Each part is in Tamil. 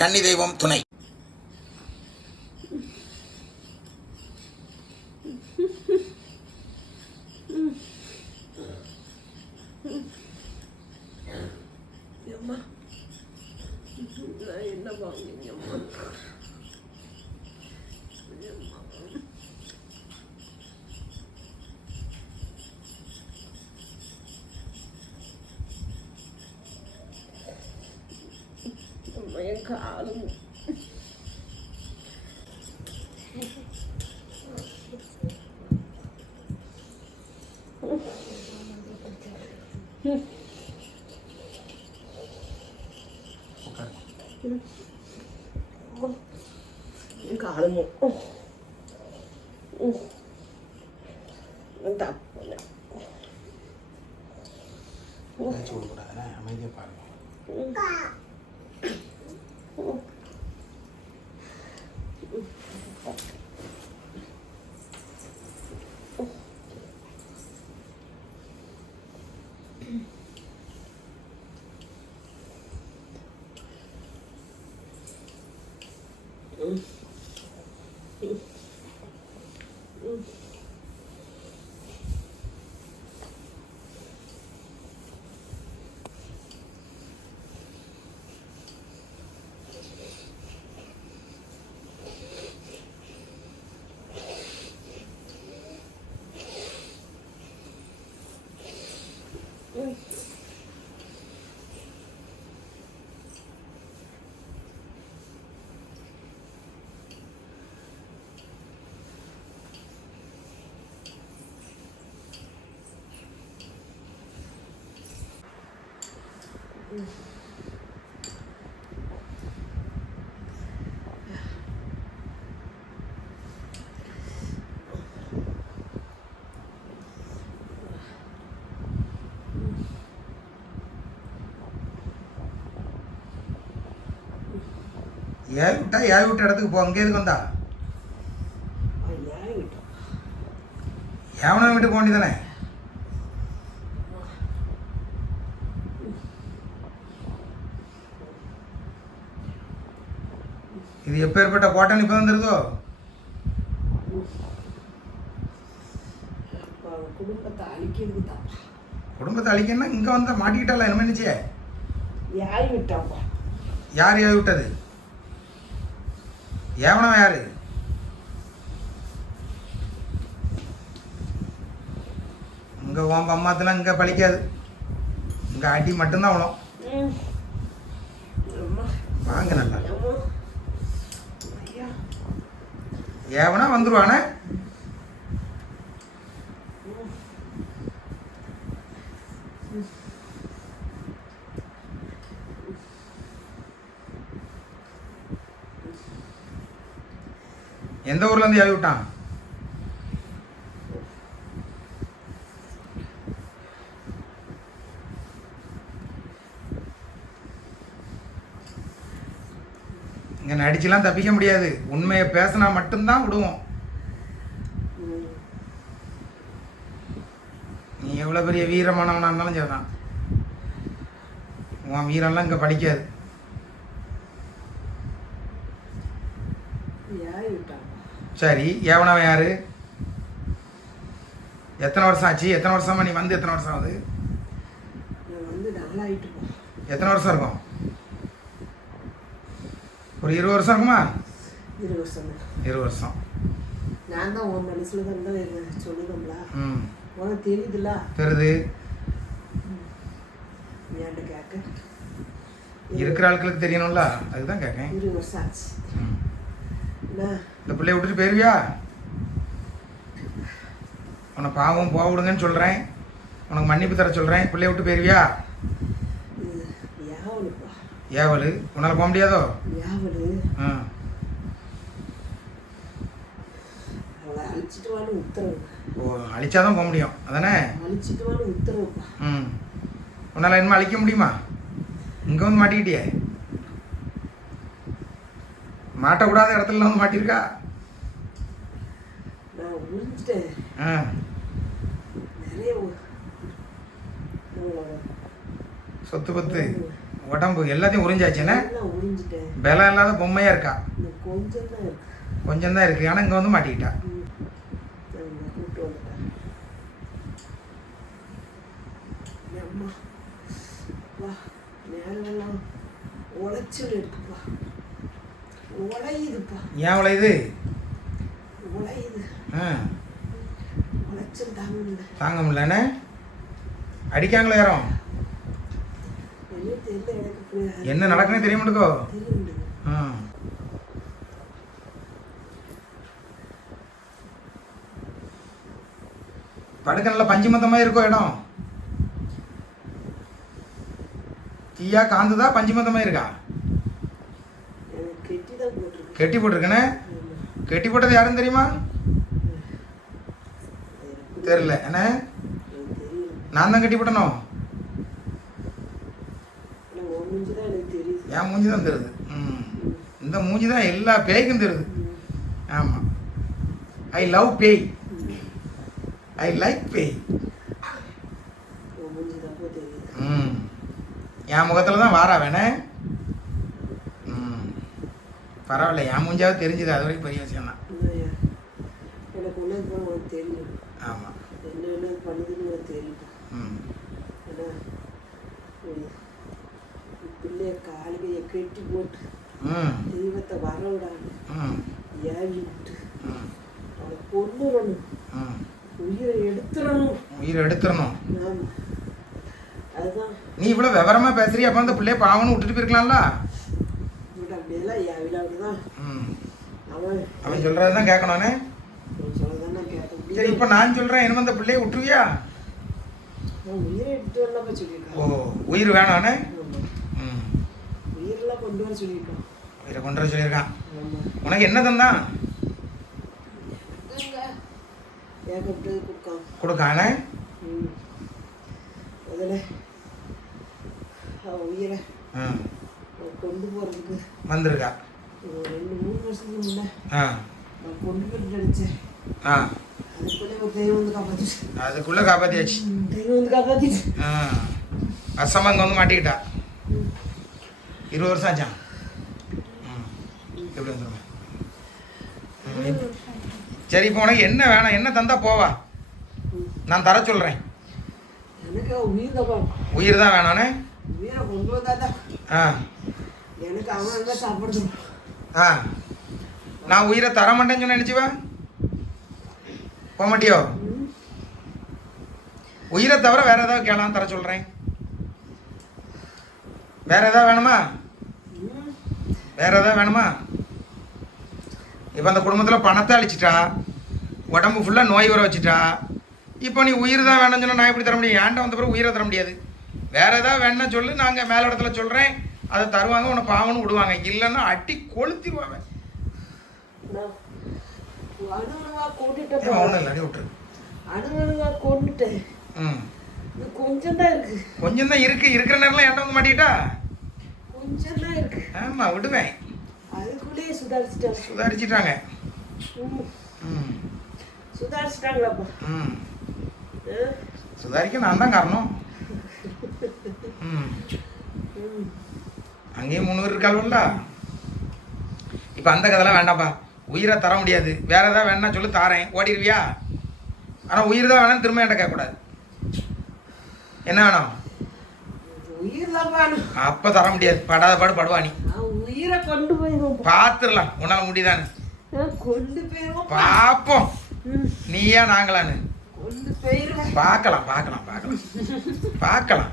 கன்னி தெய்வம் துணை. என்ன வாங்கினீங்கம்மா? என் காலம் என் காலமும் அமைதியாக பாருங்க. ஏவி விட்ட இடத்துக்கு போ. அங்கே எதுக்கு வந்தா? ஏவன வீட்டுக்கு போக வேண்டியதானே? இது எப்போ ஏற்பட்ட கோட்டன் இப்போ வந்துருதோ? குடும்பத்தை அழிக்கணும்னா இங்கே வந்தா மாட்டிக்கிட்டால என்ன நினைச்சிய? யார் ஏவி விட்டது? ஏவனம் யாரு? இங்கே உன் அம்மாத்தெல்லாம் இங்கே பழிக்காது. இங்கே அடி மட்டும்தான் அவ்வளோ. வாங்க நல்லா. ஏவனா வந்துருவானே. எந்த ஊர்ல இருந்து ஏவி விட்டான்? இங்க நடிச்சுலாம் தப்பிக்க முடியாது. உண்மையை பேசினா மட்டும்தான் விடுவோம். நீ எவ்வளோ பெரிய வீரமானவனா இருந்தாலும் சரிதான், உன் வீரம்லாம் இங்கே படிக்காது. சரி, ஏவனவன் யாரு? எத்தனை வருஷம் ஆச்சு? எத்தனை வருஷமா நீ வந்து? எத்தனை வருஷம் ஆகுது? எத்தனை வருஷம் இருக்கும்? ஒரு 20 வருஷம் இருக்குமா? 20 வருஷம். நான் தான் உன் மனசுல தான் சொல்லுதம்ல. உனக்கு தெரியுதுல்ல? தெரியுது. ஏன்ட்டு கேட்க இருக்கிற ஆட்களுக்கு தெரியணும்ல, அதுதான் கேட்கேன். 20 வருஷம் ஆச்சு. இந்த பிள்ளைய விட்டுட்டு போயிருவியா? உன்னை பாவம் போக விடுங்கன்னு சொல்கிறேன், உனக்கு மன்னிப்பு தர சொல்கிறேன். பிள்ளைய விட்டு போயிருவியா? ஏவலு உன்னால் போக முடியாதோ? ஓ, அழிச்சாதான் போக முடியும் அதானே? உன்னால் என்னமா அழிக்க முடியுமா? இங்கே வந்து மாட்டிக்கிட்டியே. மாட்டக்கூடாத இடத்துல வந்து மாட்டிருக்கா. சொத்து பத்து உடம்பு எல்லாத்தையும் உறிஞ்சாச்சுன்னா எல்லாம் உறிஞ்சிட்டேன். பலம் இல்லாத பொம்மையாக இருக்கா. இந்த கொஞ்சம் தான் இருக்கு. கொஞ்சம் தான் இருக்குது. ஆனால் இங்கே வந்து மாட்டிக்கிட்டா. நான் இங்க கூப்பிட்டு வந்துட்டேன். அம்மா வா, மேலெல்லாம் உளைச்சல் இருக்குப்பா, உடையுதுப்பா, ஏன் உழையுது? உடையுது, உளைச்சல் தாங்க முடியல. தாங்க முடியலண்ணே. அடிக்காங்களே யாரும்? என்னன்னு தெரியல எனக்கு. என்ன நடக்குன்னு தெரிய மாட்டேக்கோ. தெரியும். படுக்க நல்லா பஞ்சு மந்தமாக இருக்கோ இடம்? தீயா காந்துதா பஞ்சு மந்தமாக இருக்கா? எனக்கு கெட்டி தான் போட்டிருக்கு. கெட்டி போட்டிருக்கேனே. கெட்டி போட்டது யாருன்னு தெரியுமா? தெரியல. என்ன நான் தான் கட்டி போட்டனோ? என் மூஞ்சி தான் தெரியுது. இந்த மூஞ்சி தான் எல்லா பேய்க்கும் தெரியுது. ஆமாம், ஐ லவ் பேய், ஐ லைக் பேய். என் முகத்தில் தான் வாரா வேணே. பரவாயில்ல, என் மூஞ்சாவது தெரிஞ்சுது, அது வரைக்கும் பெரிய விஷயம் தான். எனக்கு ஒன்று தெரியும். ஆமாம், என்ன பண்ணுதுன்னு எனக்கு தெரியும். பிள்ளைய காலிகையை கெட்டி போட்டு தெய்வத்தை வர விடாது ஏவி விட்டு அவளை கொண்டுடணும், உயிரை எடுத்துடணும். உயிரை எடுத்துடணும். ஆமாம், அதுதான். நீ இவ்வளோ விவரமா பேசுறிய, அப்போ அந்த பிள்ளைய பாவன்னு விட்டுட்டு போயிருக்கலாம்ல. அப்படியெல்லாம் ஏவில அப்படிதான். அவன் அவன் சொல்றதுதான் கேட்கணும்னே. சொல்லதானே கேட்க. சரி, இப்போ நான் சொல்றேன், என்ன அந்த பிள்ளைய விட்டுருவியா? உயிரை எடுத்து வரலாமா சொல்லியிருக்கான். ஓ, உயிர் வேணானே. உயிரெல்லாம் கொண்டு வர சொல்லியிருக்கான். உயிரை கொண்டு வர சொல்லியிருக்கான். உனக்கு என்ன தந்தான்? ஏகப்பட்டது கொடுக்கான். கொடுக்கானே. அதில் உயிரை கொண்டு போகிறதுக்கு வந்திருக்கா. 2-3 வருஷத்துக்கு முன்னே நான் கொண்டு போயிட்டு நினச்சேன். அதுக்குள்ளே ஒரு தெய்வம் வந்து காப்பாற்றிச்சு. அதுக்குள்ளே காப்பாற்றியாச்சு. தெய்வம் வந்து காப்பாற்றிச்சு. அசமா இங்கே வந்து மாட்டிக்கிட்டா. 20 வருஷம் ஆச்சான். எப்படி வந்துருங்க. சரி, இப்போ உனக்கு என்ன வேணும்? என்ன தந்தா போவா? நான் தர சொல்கிறேன். எனக்கு உயிர் தான். உயிர் தான் வேணானே. உயிரை கொண்டு வந்தாதான் எனக்கு அவன் தான் சாப்பிடுது. நான் உயிரை தர மாட்டேன்னு சொன்ன நினச்சிவா போக மாட்டியோ? உயிரை தவிர வேற ஏதாவது கேளாம், தர சொல்கிறேன். வேற ஏதாவது வேணுமா? வேற ஏதாவது வேணுமா? இப்போ அந்த குடும்பத்தில் பணத்தை அழிச்சிட்டா, உடம்பு ஃபுல்லாக நோய் வர வச்சுட்டா. இப்போ நீ உயிர் தான் வேணும்னு சொன்னால் நான் எப்படி தர முடியும்? ஏன்ட்ட வந்த பிறகு உயிரை தர முடியாது. வேற ஏதாவது வேணும்னா சொல்லு, நாங்கள் மேல இடத்துல சொல்கிறேன், அதை தருவாங்க, உன்னை பாவன்னு விடுவாங்க. இல்லைன்னா அட்டி கொளுத்திடுவாங்க. ஒன்றும் இல்லை, அடி விட்டுரு. கொஞ்சம் தான் இருக்கு. கொஞ்சம் தான் இருக்கு. இருக்கிற நேரம்லாம் என்கிட்ட வந்து மாட்டிக்கிட்டா கொஞ்சம் தான் இருக்கு. ஆமாம், விடுவேன். அதுக்குள்ளேயே சுதாரிச்சிட்டாங்க. சுதாரிச்சிட்டாங்க. சுதாரிச்சிட்டாங்களாப்பா. சுதாரிக்க நான் தான் காரணம். அங்கேயும் 3 பேர் இருக்காள்ல. இப்போ அந்த கதைலாம் வேண்டாம்ப்பா. உயிரை தர முடியாது. வேற ஏதாவது வேணா சொல்லி தாரேன், ஓடிடுவியா? ஆனால் உயிர் தான் வேணாம், திரும்ப என்கிட்ட கேட்கக்கூடாது. என்ன வேணும்? உயிர் தான் வேணும். அப்போ தர முடியாது. படாத பாடு படுவா நீ. உயிரை கொண்டு போயிடுவோம். பார்த்துடலாம், உன்னால முடியுதானு கொண்டு போயிடுவோம். பார்ப்போம், நீயா நாங்களான்னு கொண்டு போயிடுவேன். பார்க்கலாம் பார்க்கலாம் பார்க்கலாம் பார்க்கலாம்.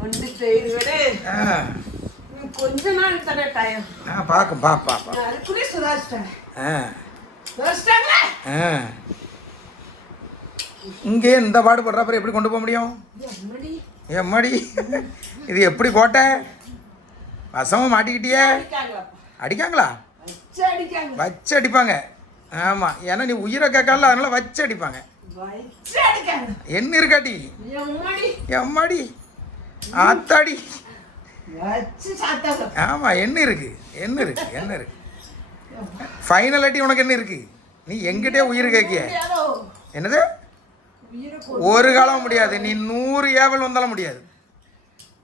கொண்டு போயிடுவேன். கொஞ்ச நாள் தானே டைம். பார்க்கும் பாப்பா. அதுக்குள்ளே சுதாரிச்சிட்டாங்க. இங்கே இந்த பாடுபடுற அப்புறம் எப்படி கொண்டு போக முடியும்? எம்மாடி, இது எப்படி கோட்டை? வசமாக மாட்டிக்கிட்டியே. அடிக்காங்களா? வச்சு அடிப்பாங்க. ஆமாம், ஏன்னா நீ உயிரை கேட்கல, அதனால வச்சு அடிப்பாங்க. என்ன இருக்காட்டி? எம்மாடி, ஆத்தாடி. ஆமாம், என்ன இருக்கு? என்ன இருக்கு? என்ன இருக்கு? ஃபைனல் அடி உனக்கு என்ன இருக்கு? நீ எங்கிட்டே உயிர் கேட்கிய. என்னது? ஒரு காலம் முடியாது. நீ 100 ஏவல் வந்தாலும் முடியாது.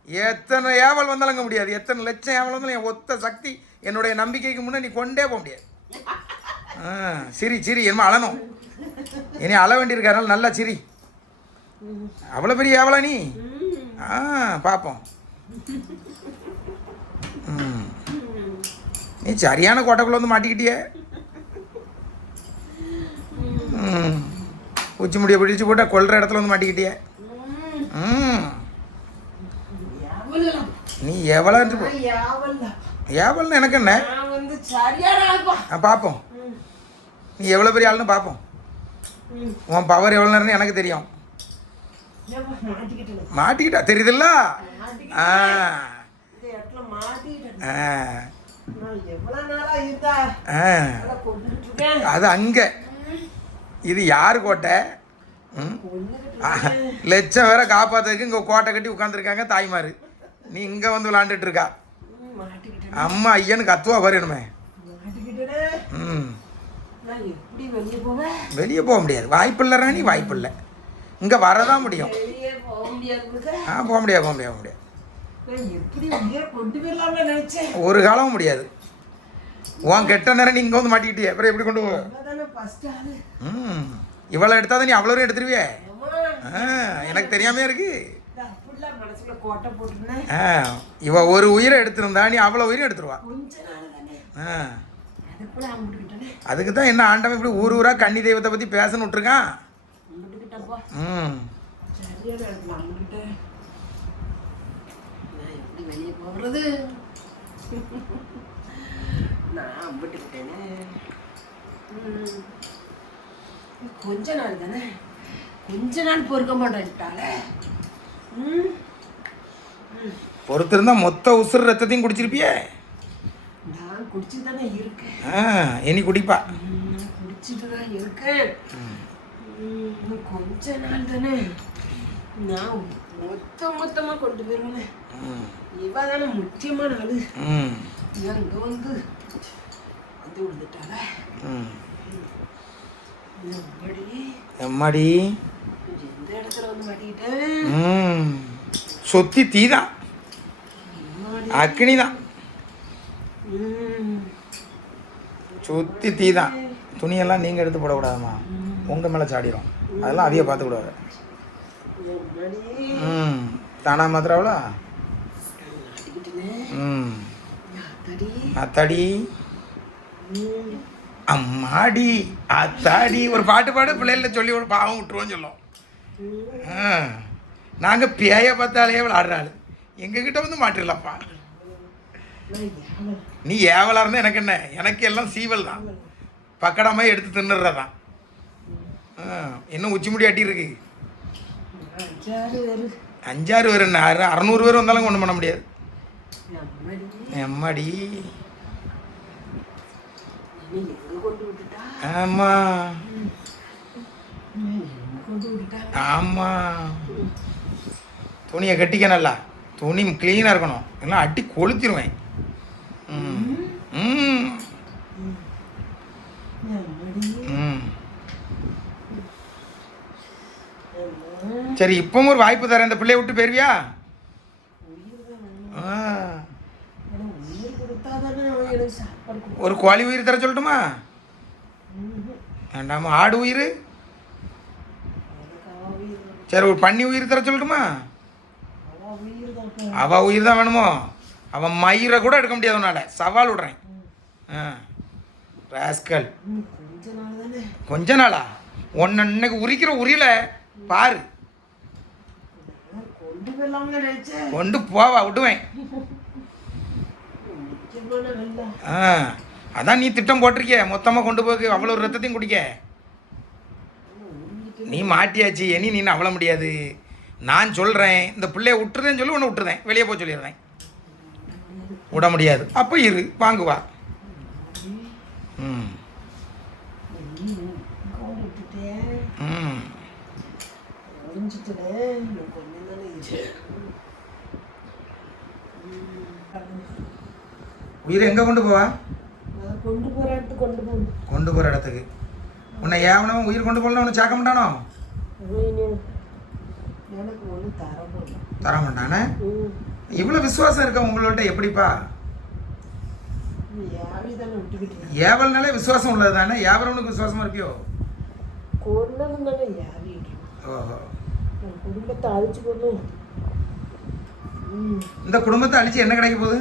எத்தனை ஏவல் வந்தாலும் முடியாது, எத்தனை லட்சம் ஏவல் வந்தாலும் என் ஒத்த சக்தி என்னுடைய நம்பிக்கைக்கு முன்னே நீ கொண்டே போக முடியாது. சிரி சிரி என்னமா அழணும், இனி அழ வேண்டியிருக்காரு, நல்லா சிரி. அவ்வளோ பெரிய ஏவலா நீ? பார்ப்போம். நீ சரியான கோட்டைக்குள்ள வந்து மாட்டிக்கிட்டியே. உச்சி முடிய பிடிச்சி போட்டா கொல்ற இடத்துல வந்து மாட்டிக்கிட்டியே. நீ எவ்வளோ ஏவல்னு எனக்கு என்ன பார்ப்போம். நீ எவ்வளோ பெரிய ஆளுன்னு பார்ப்போம். உன் பவர் எவ்வளோ நேரம்னு எனக்கு தெரியும். மாட்டிக்கிட்டா தெரியுதுல்ல? அது அங்க, இது யாரு கோட்டை? லட்சம் வேற காப்பாத்துறதுக்கு இங்க கோட்டை கட்டி உட்காந்துருக்காங்க தாய்மாரு. நீ இங்க வந்து விளாண்டுட்டு இருக்கா. அம்மா ஐயன்னு கத்துவா வரணுமே. வெளியே போக முடியாது, வாய்ப்பு இல்லை ராணி, வாய்ப்பு இல்லை. இங்க வரதான் முடியும். போக முடியாது, போக முடியாது, போக முடியாது. ஒரு காலம் முடியாது. உன் கெட்ட நேரம் நீ இங்க வந்து மாட்டிக்கிட்டியே, அப்புறம் எப்படி கொண்டு போவ? இவ்வளோ எடுத்தாதான் நீ அவ்வளோ எடுத்துருவியே. எனக்கு தெரியாம இருக்கு. இவ ஒரு உயிரை எடுத்திருந்தா நீ அவ்வளோ உயிரை எடுத்துருவா. அதுக்கு தான் என்ன ஆண்டவன் இப்படி ஊர் ஊரா கன்னி தெய்வத்தை பத்தி பேசன்னு விட்டுருக்கான். கொஞ்ச நாள் தானே, கொஞ்ச நாள் பொறுக்க மாட்டேன்ட்டால. பொறுத்திருந்தா மொத்த உசுறு ரத்தத்தையும் குடிச்சிருப்பியே. நான் குடிச்சுட்டு தானே இருக்கேன். இனி குடிப்பா. குடிச்சிட்டு தான் இருக்கேன். கொஞ்ச நாள் தானே, நான் மொத்தமா கொண்டு போயிருவேன். இவ தானே முக்கியமான ஆளு. இங்க வந்து விழுந்துட்டால. எம்மாடி எந்த இடத்துல வந்து மாட்டிக்கிட்டேன்? சொத்தி தீதான், அக்னிதான், சுத்தி தீதான். துணியெல்லாம் நீங்க எடுத்து போடக்கூடாதுமா, உங்க மேல சாடிடும். அதெல்லாம் அதையே பார்த்து கூடாது. தானா மாத்திராவளா? அத்தாடி அம்மாடி அத்தாடி. ஒரு பாட்டு பாடு, பிள்ளைகள சொல்லி ஒரு பாவம் விட்டுருவோன்னு சொல்லும். நாங்கள் பேய பார்த்தாலே விளாடுறாள், எங்ககிட்ட வந்து மாட்டிடலாம்ப்பா. நீ ஏவலா இருந்தா எனக்கு என்ன, எனக்கு எல்லாம் சீவல் தான், பக்கடாம எடுத்து தின்னுறதான். இன்னும் உச்சி முடி அட்டி இருக்கு. 5-6 பேர் என்ன, 600 பேர் வந்தாலும் ஒன்றும் பண்ண முடியாது. எம்மாடி ஆமா ஆமா. துணியை கட்டிக்க, நல்லா துணி கிளீனாக இருக்கணும், எல்லாம் அட்டி கொளுத்திடுவேன். சரி, இப்பவும் ஒரு வாய்ப்பு தரேன், இந்த பிள்ளைய விட்டு போயிருவியா? ஒரு கோழி உயிர் தர சொல்லட்டுமா? வேண்டாமா? ஆடு உயிர்? சரி, ஒரு பன்னி உயிர் தர சொல்லட்டுமா? அவ உயிர் தான் வேணுமோ? அவன் மயிரை கூட எடுக்க முடியாது உன்னால, சவால் விடுறேன். ராஸ்கல், கொஞ்ச நாளா ஒன்னு இன்னைக்கு உரிக்கிற உரியல பாரு, கொண்டு போவா விடுவேன். அதான் நீ திட்டம் போட்டிருக்கிய, மொத்தமாக கொண்டு போக அவ்வளோ ரத்தத்தையும் குடிக்க. நீ மாட்டியாச்சு, இனி நீ அவ்வளோ முடியாது. நான் சொல்கிறேன், இந்த பிள்ளைய விட்டுறேன்னு சொல்லி ஒன்று விட்டுறேன், வெளியே போய் சொல்லிடுறேன். விட முடியாது, அப்போ இரு, வாங்குவா. உயிரை எங்கே கொண்டு போவா? கொண்டு போகிற இடத்துக்கு. உன்னை ஏவனவன் உயிர் கொண்டு போகலாம், உன்னை சேர்க்க மாட்டானோ? எனக்கு ஒன்றும் தரணும். தர மாட்டானே. இவ்வளோ விசுவாசம் இருக்க உங்கள்கிட்ட எப்படிப்பா? யாவி தானே விட்டுக்கிட்டு ஏவல்னாலே விசுவாசம் உள்ளது தானே. ஏவரவனுக்கு விசுவாசமா இருக்கியோ? கொல்லணும் தானே யாவி. ஓஹோ. குடும்பத்தை அழிச்சு கொள்ளும். இந்த குடும்பத்தை அழிச்சு என்ன கிடைக்க போகுது?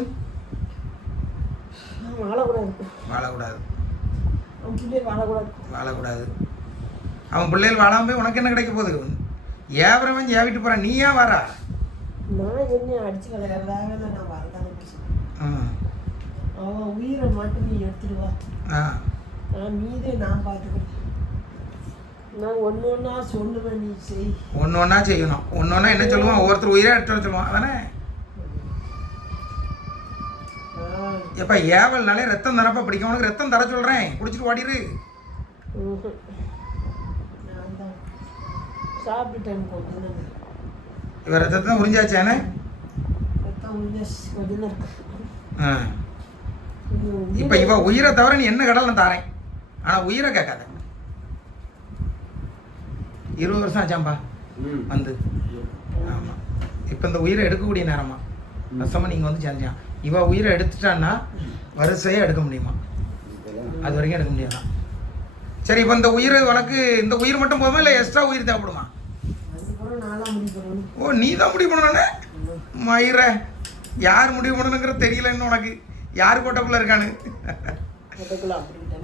வாழக்கூடாது. வாழக்கூடாது. அவன் பிள்ளைகள் வாழக்கூடாது. வாழக்கூடாது. அவன் பிள்ளைகள் வாழாம போய் உனக்கு என்ன கிடைக்க போகுது? ஏவரவன் ஏவிட்டு போறான், நீ ஏன் வரா? நான் என்ன அடிச்சு கிடக்கிறதாக நான் வரதானே பேசுறேன். அவன் உயிரை மட்டும் நீ எடுத்துடுவா. நான் மீதே நான் பார்த்துக்கிறேன். நான் ஒன்று ஒன்றா சொல்லுவேன், நீ செய். ஒன்று ஒன்றா செய்யணும். ஒன்று ஒன்றா என்ன சொல்லுவான்? ஒவ்வொருத்தர் உயிரை எடுத்து வர சொல்லுவான் அதானே. எப்போ ஏவல்னாலே ரத்தம் தானப்பா பிடிக்கும். உனக்கு ரத்தம் தர சொல்கிறேன், குடிச்சிட்டு ஓடிடு. நான் தான் சாப்பிட்டுட்டேன் கொஞ்சம். இவன் ரத்தத்தை தான் உறிஞ்சாச்சானே. ரத்தம் உறிஞ்சாச்சு கொஞ்சம் தான் இருக்கு. இப்போ இவ உயிரை தவிர நீ என்ன கடல் நான் தாரேன், ஆனால் உயிரை கேட்காத. 20 வருஷம் ஆச்சாம்பா வந்து. ஆமாம், இப்போ இந்த உயிரை எடுக்கக்கூடிய நேரமா ரசமாக நீங்கள் வந்து சேர்ந்தான். இவ உயிரை எடுத்துட்டான்னா வரிசையாக எடுக்க முடியுமா? அது வரைக்கும் எடுக்க முடியாதான். சரி, இப்போ இந்த உயிர் உனக்கு இந்த உயிர் மட்டும் போதுமா இல்லை எக்ஸ்ட்ரா உயிர் தேவைப்படுமா? ஓ, நீ தான் முடிவு பண்ணணும்னே. மயிர யார் முடிவு பண்ணணுங்கிறது தெரியலன்னு உனக்கு. யார் கோட்டைக்குள்ளே இருக்கானு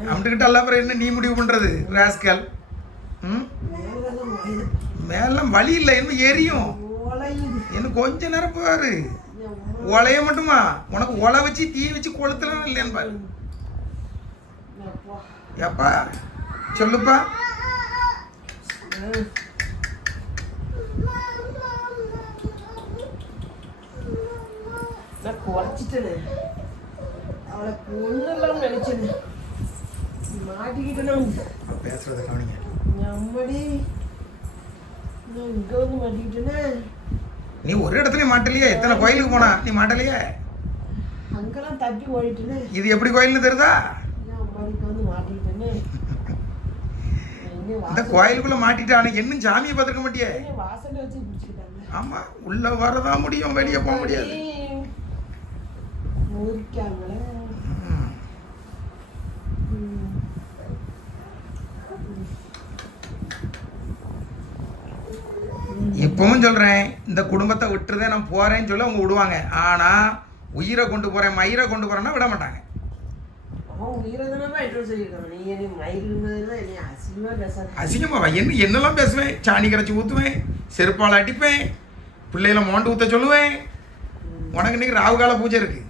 அவன்கிட்ட அல்ல. அப்புறம் என்ன நீ முடிவு பண்ணுறது ராஸ்கல்? மேலாம் வழி இல்லை, என்ன எரியும். இன்னும் கொஞ்ச நேரம் பாரு. ஒலைய மட்டுமா? உனக்கு ஒலை வச்சு தீ வச்சு கொளுத்தலாம் இல்லையான்னு பாரு. ஏப்பா சொல்லுப்பா. நான் குறைச்சிட்டேனே, அவளை பொண்ணுலாம் நினைச்சேன். மாட்டிக்கிட்டேன். பேசுறத கவனிங்க. நம்மடி நான் இங்கே வந்து மாட்டிக்கிட்டேனே. நீ ஒரு இடத்துலயும் மாட்டலையே. எத்தனை கோயிலுக்கு போனா நீ மாட்டலையே? அங்கெல்லாம் தப்பி ஓடிட்டேனே. இது எப்படி கோயில்னு தெரியுதா? அம்மாடிக்கு வந்து மாட்டிக்கிட்டேனே. இந்த கோயிலுக்குள்ள மாட்டிட்டானு இன்னும் சாமியை பார்த்துக்க மாட்டியே? வாசல்ல வச்சு பிடிச்சிக்கிட்டாங்க. ஆமா, உள்ள வரதான் முடியும், வெளியே போக முடியாது. ஊருக்காங்களே. இப்பவும் சொல்றேன், இந்த குடும்பத்தை விட்டுறதே நான் போறேன்னு சொல்ல அவங்க விடுவாங்க. ஆனா உயிரை கொண்டு போறேன் மயிரை கொண்டு போறேன்னா விட மாட்டாங்க. அசிங்கமாவா? என்னெல்லாம் பேசுவேன். சாணி கரைச்சி ஊற்றுவேன், செருப்பால் அடிப்பேன், பிள்ளைகளை மோண்டு ஊற்ற சொல்லுவேன். உனக்கு இன்னைக்கு ராகுகால பூஜை இருக்கு.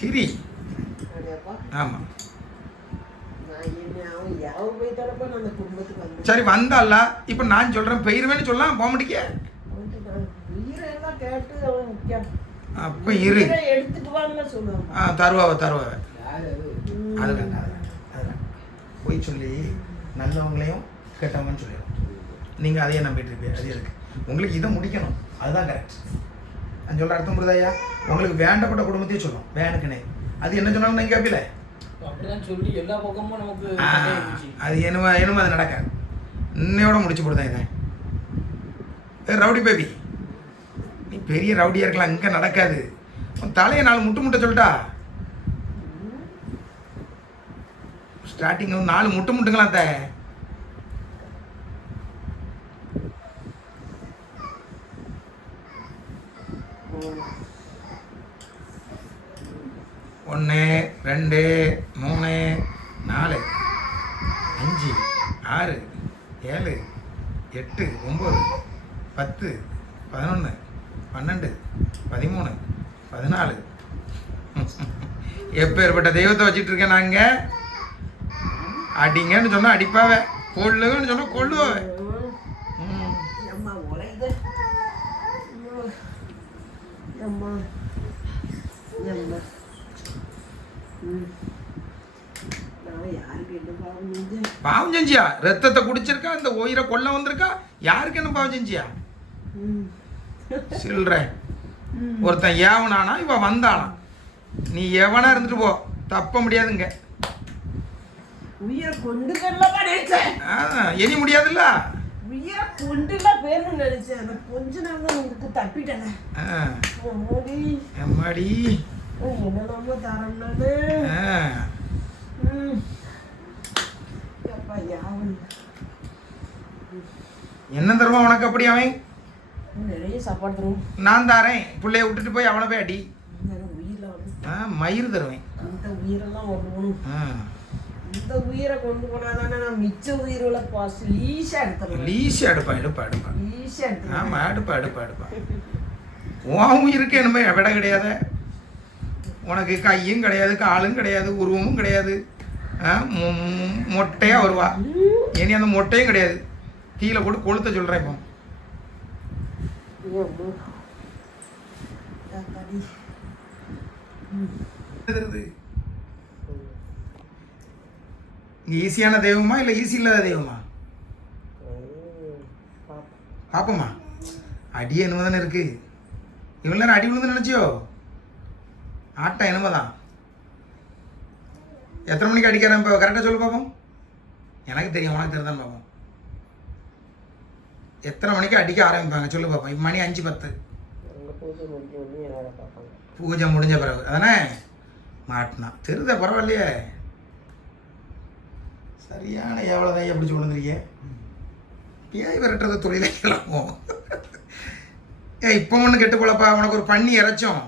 சரி, ஆமாம். சரி வந்தால இப்போ நான் சொல்கிறேன் பெயிருவேன்னு சொல்லலாம். போக முடிக்க அப்போ இரு. தருவாவை அது வேண்டாம். போய் சொல்லி நல்லவங்களையும் கேட்டவங்கன்னு சொல்லிடும். நீங்கள் அதையே நம்பிட்டு இருப்பீங்க. அது இருக்கு உங்களுக்கு இதை முடிக்கணும். அதுதான் கரெக்ட். நான் சொல்கிற அர்த்தம் புரியுதாயா? உங்களுக்கு வேண்டப்பட்ட குடும்பத்தையும் சொல்லும் வேணுக்குனே. அது என்ன சொன்னாலும் நீங்கள் கேட்பீல. சொல்லி எல்லா பக்கமும் நமக்கு அது என்னமோ அது நடக்காது. இன்னையோட முடிச்சு போடுதான் இதை. ரவுடி பேபி, நீ பெரிய ரவுடியாக இருக்கலாம், இங்கே நடக்காது. உன் தலையை 4 முட்டை சொல்லிட்டா. ஸ்டார்டிங் 4 முட்டுங்களாம் த. ஒன்று 2 3 4 5 6 7 8 9 10 11 12 13 14 எப்பேற்பட்ட தெய்வத்தை வச்சுட்டு இருக்கேன் நாங்க. அடிங்கன்னு சொன்னா அடிப்பாவே, கொள்ளுன்னு சொன்னா கொள்ளுவாவே. பாவம் செஞ்சியா? ரத்தத்தை குடிச்சிருக்கா, இந்த உயிரை கொல்ல வந்திருக்கா. யாருக்கு என்ன பாவம் செஞ்சியா? சில்ற ஒருத்தன் ஏவனானா இவ வந்தானா. நீ எவனா இருந்துட்டு போ, தப்ப முடியாதுங்க. உயிரை கொண்டுக்கலப்பா நினைச்சேன். இனி முடியாதுல்ல. உயிரை கொண்டுலாம் பேர்னு நினைச்சேன். அந்த கொஞ்ச நேரம் தான் உங்களுக்கு தப்பிட்டேன். அம்மாடி எம்மாடி என்னெல்லாமோ தரேன் நானு. அப்பா யாவன் என்ன தருவான் உனக்கு? அப்படி அவன் நிறைய சாப்பாடு தருவோம். நான் தாரேன். பிள்ளைய விட்டுட்டு போய் அவனை போய் அடி. உயிரில் வந்து மயிர் தருவேன். இந்த உயிரெல்லாம் வரணும். இந்த உயிரை கொண்டு போனாதானே நான் மிச்ச உயிரோட பாஸ் ஈஸியாக எடுத்துருவேன். ஈஸியாக எடுப்பான். ஈஸியாக எடுத்துருவேன். ஆமாம், எடுப்பான். உன் உயிருக்கு என்னமே விட கிடையாது. உனக்கு கையும் கிடையாது, காலும் கிடையாது, உருவமும் கிடையாது. மொட்டையாக வருவா. இனி அந்த மொட்டையும் கிடையாது. தீயில போட்டு கொளுத்த சொல்கிறேன். இப்போ ஈஸியான தெய்வமா இல்லை ஈஸி இல்லாத தெய்வமா? பாப்போமா? அடியே என்னமோ தானே இருக்கு. இவ்வளோ நேரம் அடி விழுந்து நினச்சியோ? ஆட்டம் என்னமோ தான். எத்தனை மணிக்கு அடிக்கிறேன் இப்போ கரெக்டாக சொல்லு பார்ப்போம். எனக்கு தெரியும், உனக்கு தெரியுதான் பார்ப்போம். எத்தனை மணிக்கு அடிக்க ஆரம்பிப்பாங்க சொல்லு பார்ப்போம். இப்போ மணி 5:10. பூஜை முடிஞ்ச பிறகு அதானே மாட்டினா தெரியுதா? பரவாயில்லையே. சரியான எவ்வளோதான் எப்படி சொல்லுறீங்க. பேய் விரட்டுறத தொழிலாக்கலாமோ? இப்போ ஒன்று கெட்டு போலப்பா. உனக்கு ஒரு பண்ணி இறைச்சும்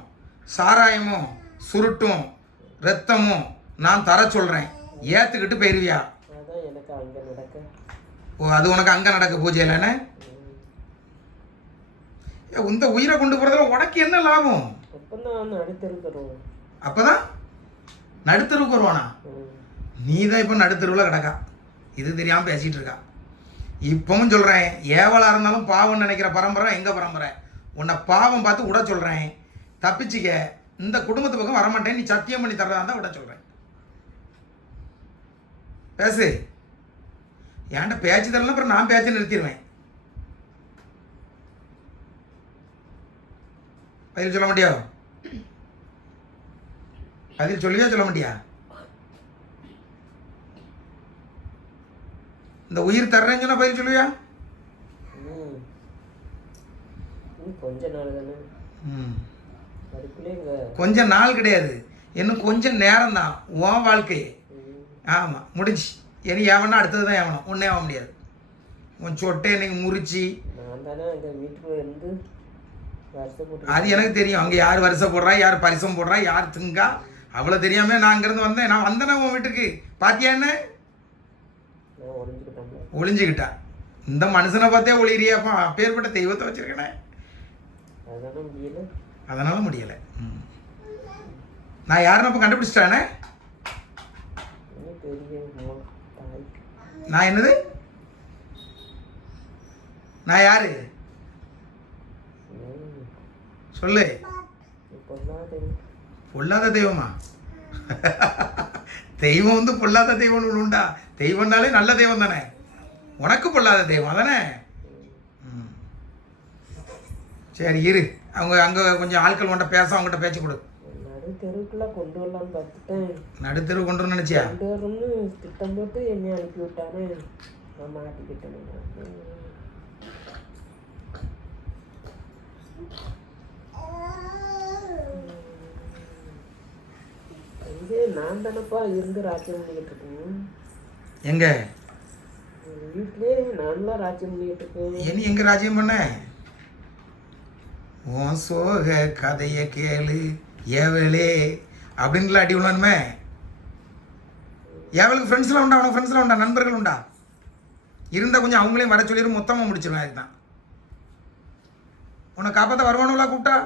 சாராயமும் சுருட்டும் ரத்தமும் நான் தர சொல்கிறேன். ஏற்றுக்கிட்டு போயிருவியா? ஓ, அது உனக்கு அங்கே நடக்க பூஜை இல்லைன்னு? இந்த உயிரை கொண்டு போகிறதுல உனக்கு என்ன லாபம்? அப்போதான் நடுத்தருவுக்கு வருவானா? நீ தான் இப்போ நடுத்தருவில் கிடக்கா. இது தெரியாமல் பேசிகிட்டு இருக்கா. இப்பவும் சொல்கிறேன், ஏவலாக இருந்தாலும் பாவம் நினைக்கிற பரம்பரை எங்கள் பரம்பரை. உன்னை பாவம் பார்த்து விட சொல்கிறேன். தப்பிச்சிக்க. இந்த குடும்பத்து பக்கம் வரமாட்டேன். நீ சத்தியம் பண்ணி தர்றதா இருந்தால் விட சொல்கிறேன். பேசு. ஏன்ட்ட பேச்சு தரலாம், அப்புறம் நான் பேச்சு நிறுத்திடுவேன். பதில் சொல்ல மாட்டியா? பதில் சொல்லியா சொல்ல மாட்டியா? இந்த உயிர் தர்றேன்னு சொன்னா பதில் சொல்லுவியா? கொஞ்ச நாள் கிடையாது, இன்னும் கொஞ்சம் நேரம் தான் உன் வாழ்க்கை. ஆமாம், முடிஞ்சு. இனி எவனா அடுத்தது தான் எவனும். ஒன்றே ஆக முடியாது. உன் சொட்டை இன்னைக்கு முறிச்சு அது எனக்கு தெரியும். அங்கே யார் வருஷம் போடுறா, யார் பரிசம் போடுறா, யார் திங்கா, அவ்வளோ தெரியாம நான் அங்கேருந்து வந்தேன். நான் வந்தேன்னா உன் வீட்டுக்கு பாத்தியா என்ன? ஒளிஞ்சுக்கிட்டா. இந்த மனுஷனை பார்த்தே ஒளிகிறியாப்பா. அப்பேற்பட்ட தெய்வத்தை வச்சிருக்கேனே, அதனால முடியலை. நான் யாருன்னு அப்போ கண்டுபிடிச்சிட்டானே. நான் என்னது? நான் யாரு சொல்லு. பொல்லாத தெய்வமா? தெய்வம் வந்து பொல்லாத தெய்வம்னு உண்டா? தெய்வம்னாலே நல்ல தெய்வம் தானே. உனக்கு பொல்லாத தெய்வம் தானே. சரி இரு. அவங்க அங்கே கொஞ்சம் ஆட்கள் உன்ட்ட பேச, அவங்ககிட்ட பேச்சு கொடு. நடுத்தெருவுக்குள்ள கொண்டு வரலான்னு பார்த்துட்டேன். நடுத்தெருவு கொண்டு வரணும்னு நினச்சியா? கொண்டு வரணும்னு திட்டம் போட்டு என்னை அனுப்பி விட்டானே. நான் மாட்டிக்கிட்டேன். இங்கே நான் தானப்பா இருந்து ராஜ்யம் பண்ணிக்கிட்டு இருக்கேன். எங்க வீட்லேயே நான் தான் ராஜ்யம் பண்ணிக்கிட்டு இருக்கேன். இனி எங்க ராஜ்யம் பண்ண? உன் சோக கதையை கேளு ஏவலே அப்படின்லாம் அடி விடணுமே. ஏவலுக்கு ஃப்ரெண்ட்ஸ்லாம் உண்டா? அவனுக்கு ஃப்ரெண்ட்ஸ்லாம் உண்டா? நண்பர்கள் உண்டா? இருந்தால் கொஞ்சம் அவங்களையும் வர சொல்லிடு, மொத்தமாக முடிச்சிருவேன். அதுதான் உன்னை காப்பாற்ற வருவானுங்களா கூப்பிட்டா?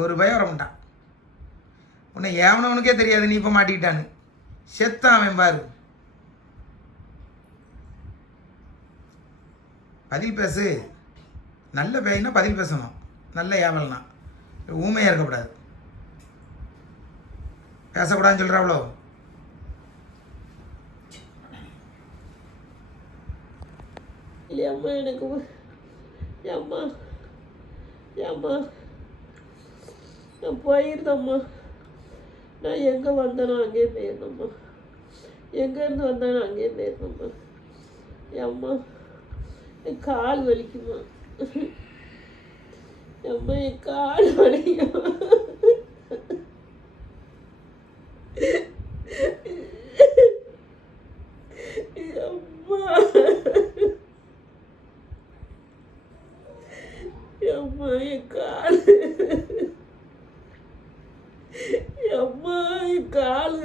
ஒரு பயம் வர மாட்டான். உன்னை ஏவனவனுக்கே தெரியாது நீ இப்போ மாட்டிக்கிட்டான்னு. செத்தான் அவன் பாரு. பதில் பேசு. நல்ல பேய்னா பதில் பேசணும். நல்ல ஏவல்னா ஊமையாக இருக்கக்கூடாது. பேசக்கூடாதுன்னு சொல்கிறாவளோ? அம்மா எனக்கு அம்மா அம்மா நான் போயிருந்தம்மா. நான் எங்கே வந்தேனோ அங்கேயே போயிருந்தம்மா. எங்கேருந்து வந்தாலும் அங்கேருந்து இருக்கணும்மா. அம்மா என் கால் வலிக்குமா. அம்மா என் கால் வலிக்கும். அம்மா அம்மா என் கால். அம்மா என் கால்.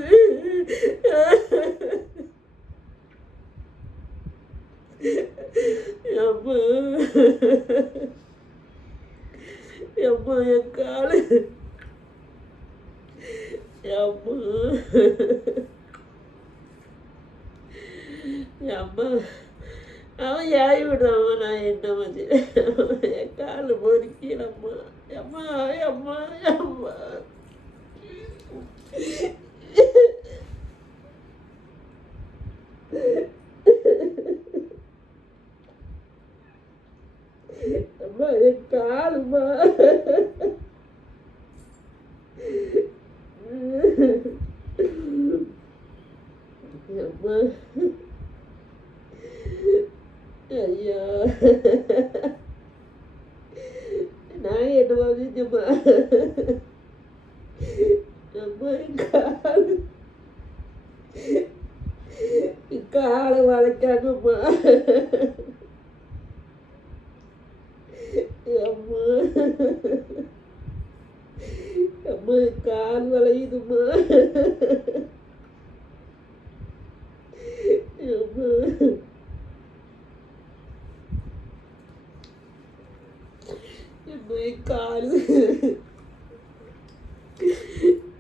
அம்மா அம்மா என் கால். அம்மா அம்மா அவன் யாய் விடுறான். நான் என்ன மாதிரி என் கால் பொறுக்கலம்மா. அம்மா அம்மா அம்மா அம்மா என் காலுமா. அம்மா ஐயா நான் என்ன வந்துச்சும்மா. அம்மா காலை வளைக்காங்கம்மா. அம்மா அம்மா கால் வளையுதும்மா. அம்மா அம்மா கால்.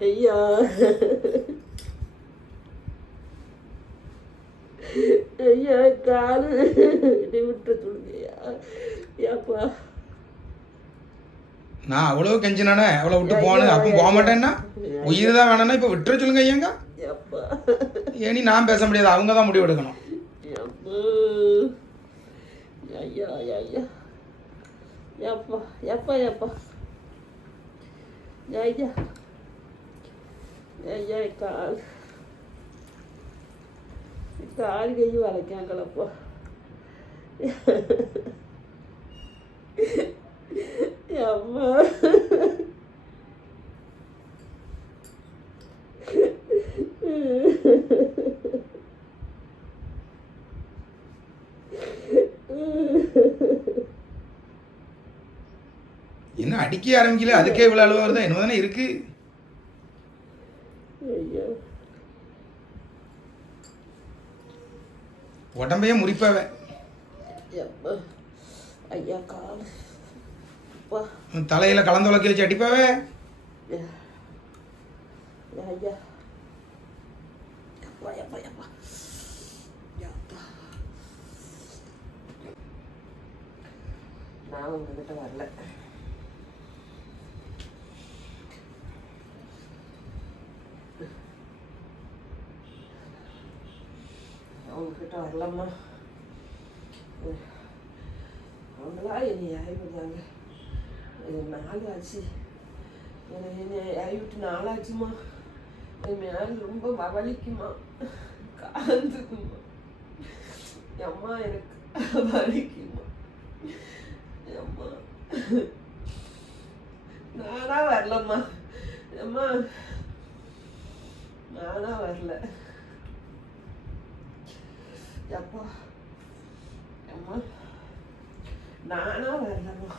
ஐயா ஐயா காலு என்னை விட்டு சொல்லுங்கய்யா. ஏப்பா நான் அவ்வளோ கெஞ்சினானே அவ்வளோ விட்டு போனேன். அப்போ போக மாட்டேன்னா உயிர் தான் வேணும்னா இப்போ விட்டுற சொல்லுங்க ஐயாங்க. ஏப்பா ஏனி நான் பேச முடியாது, அவங்க தான் முடிவு எடுக்கணும். ஏப்பா ஐயா ஐயா ஏப்பா ஏப்பா ஏப்பா ஐயா ஐயா கால் கால் கை வளைக்காங்களப்பா. அம்மா என்ன அடிக்க ஆரம்பிக்கல, அதுக்கே இவ்வளோ அளவு வருதா? என்ன தானே இருக்கு. ஐயா உடம்பையே முறிப்பாவே. அம்மா ஐயா கால் அப்பா தலையில கலந்து உலக்கி வச்சு அடிப்பாவே. ஐயா அப்பா அப்பா அப்பா அப்பா நான் உங்ககிட்ட வரல. அவங்ககிட்ட வரலம்மா. அவங்களா என்னை ஆய்வுதாங்க. நாள் ஆச்சு. என்னை ஆய்விட்டு நாளாச்சுமா. என் மேல் ரொம்ப வலிக்குமா, காந்துக்குமா. அம்மா எனக்கு வலிக்குமா. அம்மா நானா வரலம்மா. அம்மா நானா வரல. அப்பா அம்மா நானா வரலம்மா.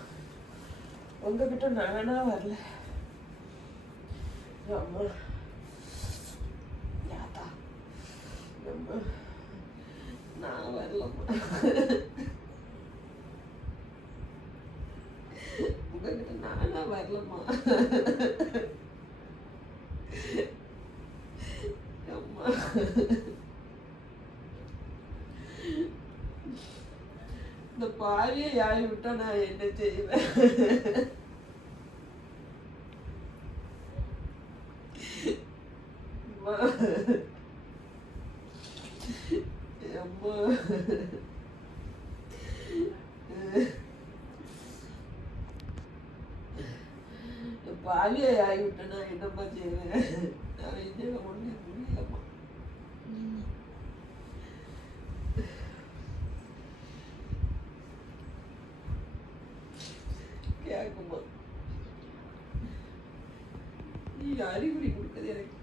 உங்ககிட்ட நானா வரல. அம்மா யாத்தா அம்மா நான் வரலம்மா. உங்ககிட்ட நானா வரலம்மா. அம்மா இந்த பாவியை யாரை விட்டா நான் என்ன செய்வேன்? அம்மா அம்மா பாவியை யாரை விட்டா நான் என்னம்மா செய்வேன்? நான் என்ன ஒண்ணு முடியலம்மா. அறிகுறி கொடுக்குது எனக்கு.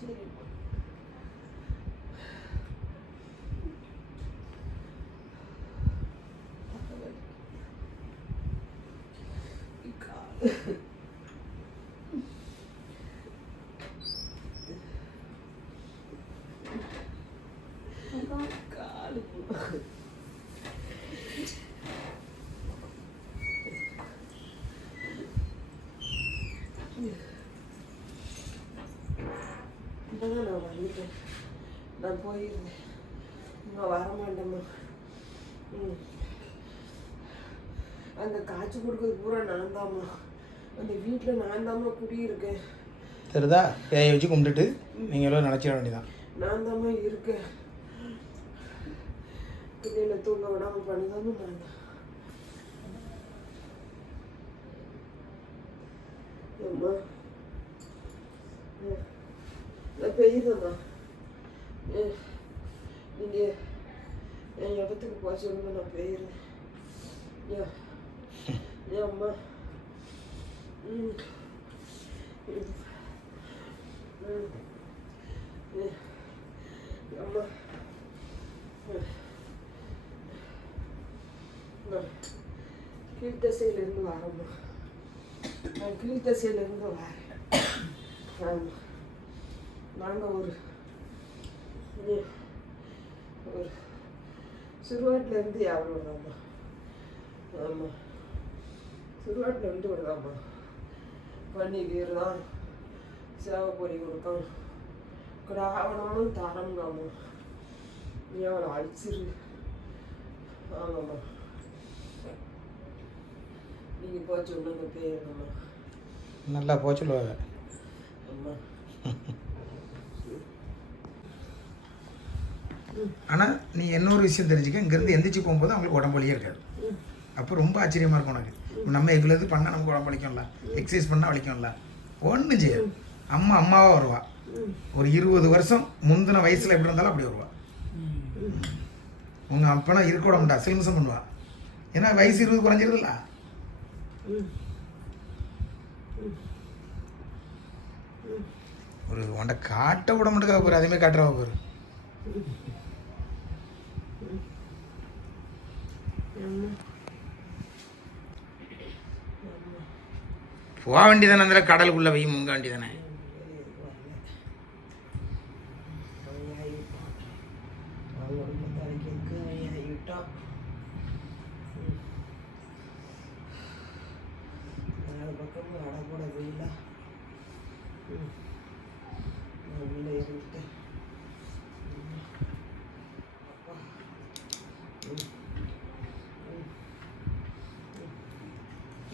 சரிம்மா. காலு இப்போதான் நான் வந்துட்டேன். நான் போயிருந்தேன். நான் வரமாட்டேம்மா. அந்த காய்ச்சி கொடுக்குறது பூரா நான் தாம்மா. அந்த வீட்டில் நான் தாம்மா குடியிருக்கேன். தெரியுதா? பேயை வச்சு கும்பிட்டுட்டு நீங்களும் நினச்சிட வேண்டியதான். நான் தாம்மா இருக்கேன். பிள்ளைகளை தூங்க விடாமல் பண்ணிதாம்மா நான் தான். அம்மா நான் பெய்யுதம்மா. நீங்கள் என் இடத்துக்கு போக சொல்லுங்க, நான் பெய்யுறேன். ஏன் அம்மா? அம்மா நான் கீழ்த்தசையிலேருந்து வரேம்மா. நான் கீழ்த்தசையிலேருந்து வரேன். ஆமாம், நாங்கள் ஒரு சிறுவாட்டிலேருந்து யாரும் வருதாம்மா. ஆமாம், சிறுவாட்டிலேருந்து வருதாம்மா. பன்னீர் தான் சேவை பொறி கொடுத்தோம். கிடாவனாலும் தரம்னாம்மா. நீ அவளை அழிச்சிரு. ஆமாம்மா, நீங்கள் போச்சு ஒன்றுங்க பேருங்கம்மா. நல்லா போச்சுடுவாங்க. அம்மா ஆனால் நீ இன்னொரு விஷயம் தெரிஞ்சுக்க, இங்கேருந்து எந்திரிச்சு போகும்போது அவங்களுக்கு உடம்பு வலியே இருக்காது. அப்போ ரொம்ப ஆச்சரியமாக இருக்கும் உனக்கு. நம்ம எவ்வளவு பண்ணால் நமக்கு உடம்பு வலிக்கும்ல, எக்ஸசைஸ் பண்ணால் வலிக்கும்ல, ஒன்றும் செய்யாது. அம்மாவாக வருவா. ஒரு 20 வருஷம் முந்தின வயசில் எப்படி இருந்தாலும் அப்படி வருவா. உங்கள் அப்பனா இருக்க விட சிலுமிசம் பண்ணுவா. ஏன்னா வயசு 20 குறைஞ்சிருதுல்ல. ஒரு உன்ட காட்ட விட மாட்டேங்க போரு, அதேமாதிரி காட்டுறவா போரு. போக வேண்டியதானே, அந்த கடலுக்குள்ளே போய் முங்க வேண்டியதானே.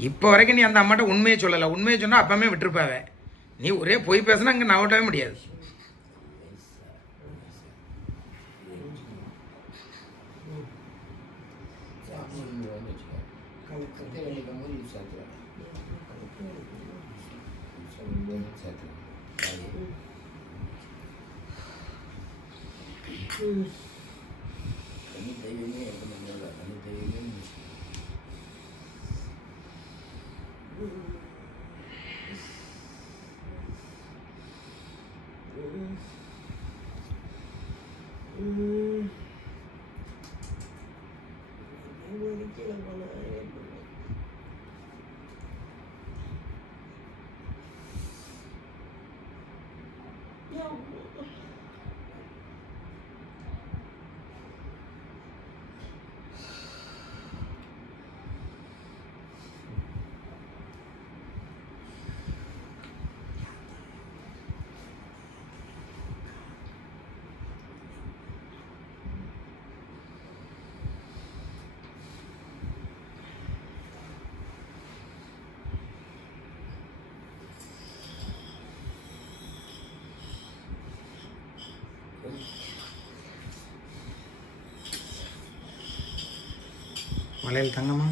இப்போ வரைக்கும் நீ அந்த அம்மாட்ட உண்மையை சொல்லலை. உண்மையை சொன்னால் அப்பமே விட்டுருப்பாவே. நீ ஒரே பொய் பேசினா அங்கே நவட்டவே முடியாது. வளையல் தங்கம்மா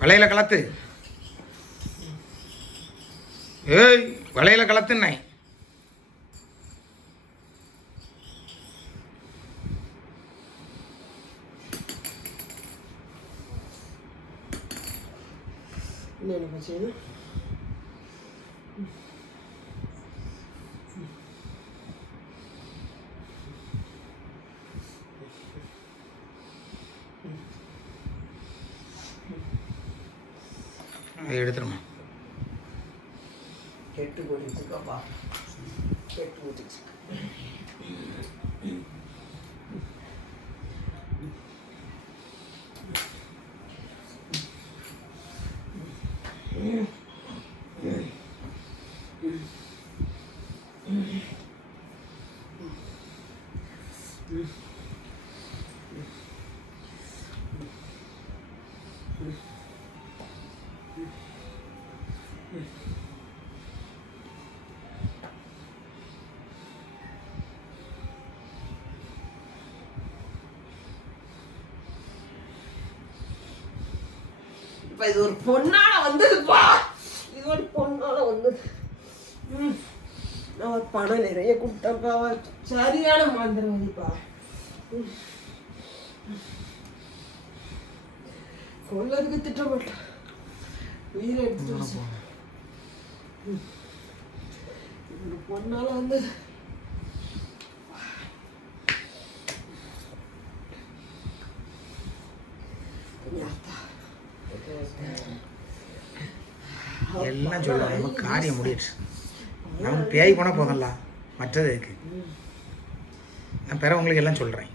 வளையல கலத்து. ஏய் வளையல கலத்துன்னே. என்ன பச்சது அதை எடுத்துருமா. கெட்டு போட்டுச்சுக்கப்பா, கெட்டு போட்டுச்சு. இப்ப இது ஒரு பொண்ணால வந்ததுப்பா, இது ஒரு பொண்ணால வந்தது. நான் பணம் நிறைய கொடுத்தப்பா, சரியான மந்திரவாதிப்பா. கொள்ளதுக்கு திட்டமாட்டேன், உயிரை எடுத்து வச்சு. ஒரு பொண்ணால வந்தது. எல்லாம் சொல்ல நமக்கு காரியம் முடியிடுச்சு. நமக்கு பேய் போனால் போதல்ல, மற்றது இருக்கு. நான் பிற உங்களுக்கு எல்லாம் சொல்கிறேன்.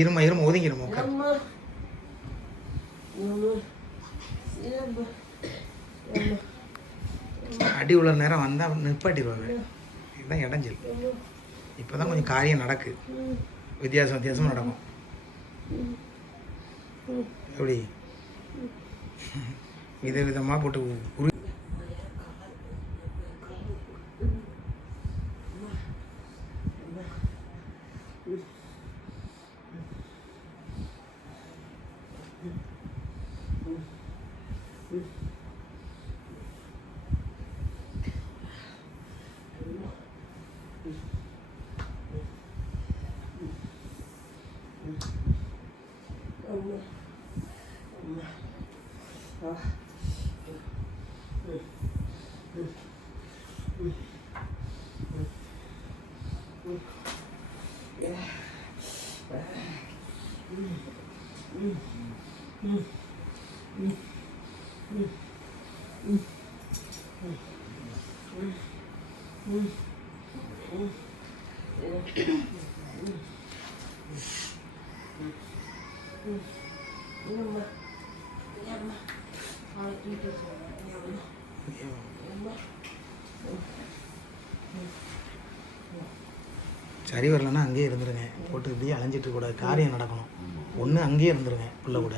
இருமா இருமா ஒதுங்கிடுமா உட்கார். அடி உள்ள நேரம் வந்தால் நிப்பாட்டிடுவாங்க. இதுதான் இடைஞ்சல். இப்போ தான் கொஞ்சம் காரியம் நடக்கு, வித்தியாசம் வித்தியாசமாக நடக்கும். எப்படி வித விதமாக போட்டு உரு. சரி வரலன்னா அங்கேயே இருந்துருங்க, போட்டு இப்படியே அலைஞ்சிட்டு கூட காரியம் நடக்கணும். ஒன்று அங்கேயே இருந்துருங்க பிள்ளை கூட.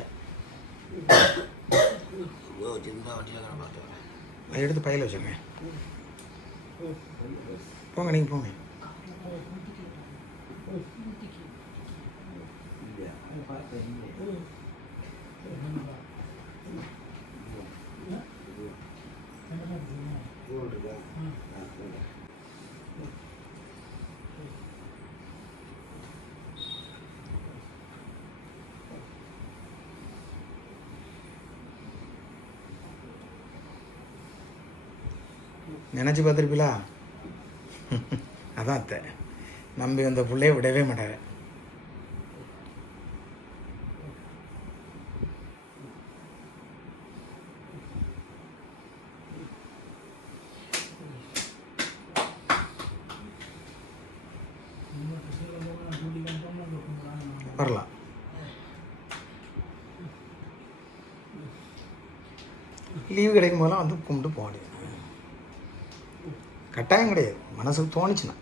அதை எடுத்து பையில் வச்சுருங்க. போங்க, நீங்கள் போங்க. நினச்சி பார்த்துருப்பீங்களா? அதான் அத்தை நம்பி வந்த பிள்ளைய விடவே மாட்டாங்க. வரலாம். லீவு கிடைக்கும் போதெல்லாம் வந்து கும்பிட்டு போக முடியும். கட்டாயம் கிடையாது, மனசுக்கு தோணுச்சுன்னா.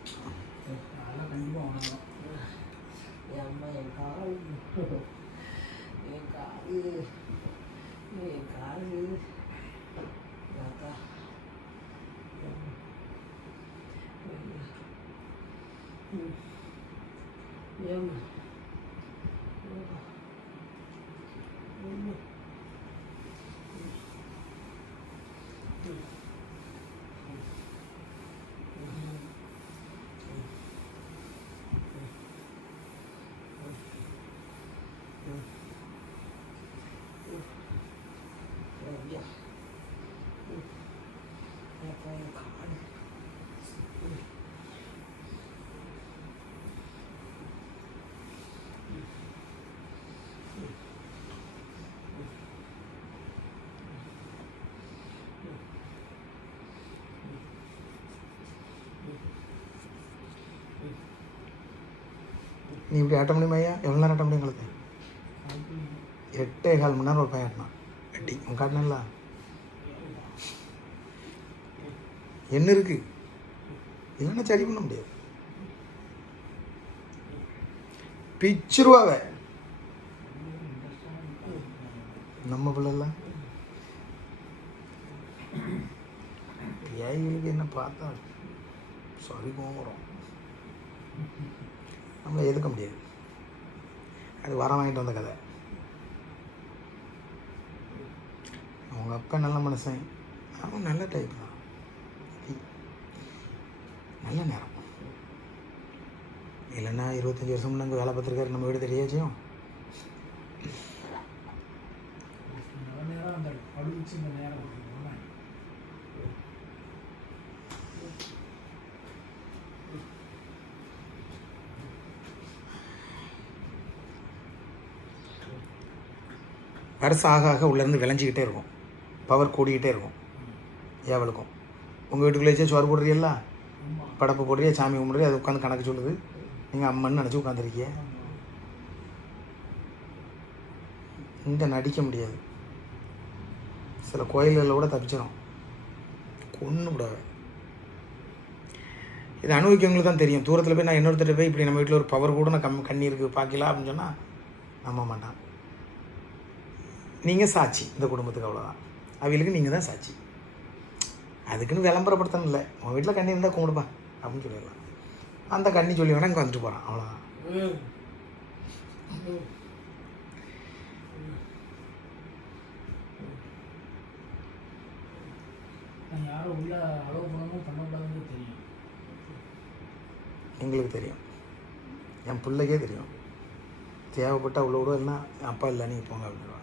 ஐயா. காடு. நீ இப்படி ஆட்ட முடியுமா ஐயா? எவ்வளோ நேரம் ஆட்ட முடியும் உங்களுக்கு? 8.25 மணி நேரம் ஒரு பையன் ஆட்டினான். வெட்டி உன் காட்டினா என்ன இருக்கு? இல்லைன்னா சரி பண்ண முடியாது. பிச்சிருவாவ நம்ம பிள்ளைலாம். ஏய்களுக்கு என்ன பார்த்தா சரி போகிறோம், நம்ம எதுக்க முடியாது. அது வர வாங்கிட்டு வந்த கதை. அவங்க அப்பா நல்ல மனுஷன், அவன் நல்ல டைப் தான், நல்ல நேரம். இல்லைன்னா 25 வருஷம் முன்னாங்க வேலை பார்த்துருக்காரு, நம்ம வீடு தெரியாச்சும். நேரம் அந்த அழுவிச்சு இந்த நேரம் கொடுக்கணும். வருஷம் ஆக ஆக உள்ளேருந்து விளைஞ்சிக்கிட்டே இருக்கும், பவர் கூடிக்கிட்டே இருக்கும். ஏவலுக்கும் உங்கள் வீட்டுக்குள்ளே சோறு போடுறீங்களா, படப்பு போடுறியா, சாமி கும்பிட்றியா, அது உட்காந்து கணக்கு சொல்லுது. நீங்கள் அம்மன்னு நினச்சி உட்காந்துருக்கிய. இங்கே நடிக்க முடியாது. சில கோயில்களில் கூட தப்பிச்சிடும், கொன்று விடாது. இது அனுபவிக்கவங்களுக்கு தான் தெரியும். தூரத்தில் போய் நான் இன்னொருத்தர் போய் இப்படி நம்ம வீட்டில் ஒரு பவர் கூட நான் கண்ணி இருக்குது பார்க்கலாம் அப்படின்னு சொன்னால் நம்ப மாட்டான். நீங்கள் சாட்சி இந்த குடும்பத்துக்கு, அவ்வளோதான். அவங்களுக்கு நீங்கள் தான் சாட்சி. அதுக்குன்னு விளம்பரப்படுத்தணும் இல்லை. உங்கள் வீட்டில் கண்ணி இருந்தால் கும்பிடுப்பா அப்படின்னு சொல்லிடலாம். அந்த கண்ணி சொல்லி வேணா இங்கே வந்துட்டு போகிறான், அவ்வளோதான். யாரும் உள்ள அளவு பண்ணணும் பண்ணக்கூடாதுன்னு தெரியும். எங்களுக்கு தெரியும், என் பிள்ளைக்கே தெரியும். தேவைப்பட்டால் உள்ள விடுவோம், இல்லைன்னா அப்பா இல்லை நீங்கள் போங்க அப்படின்வான்.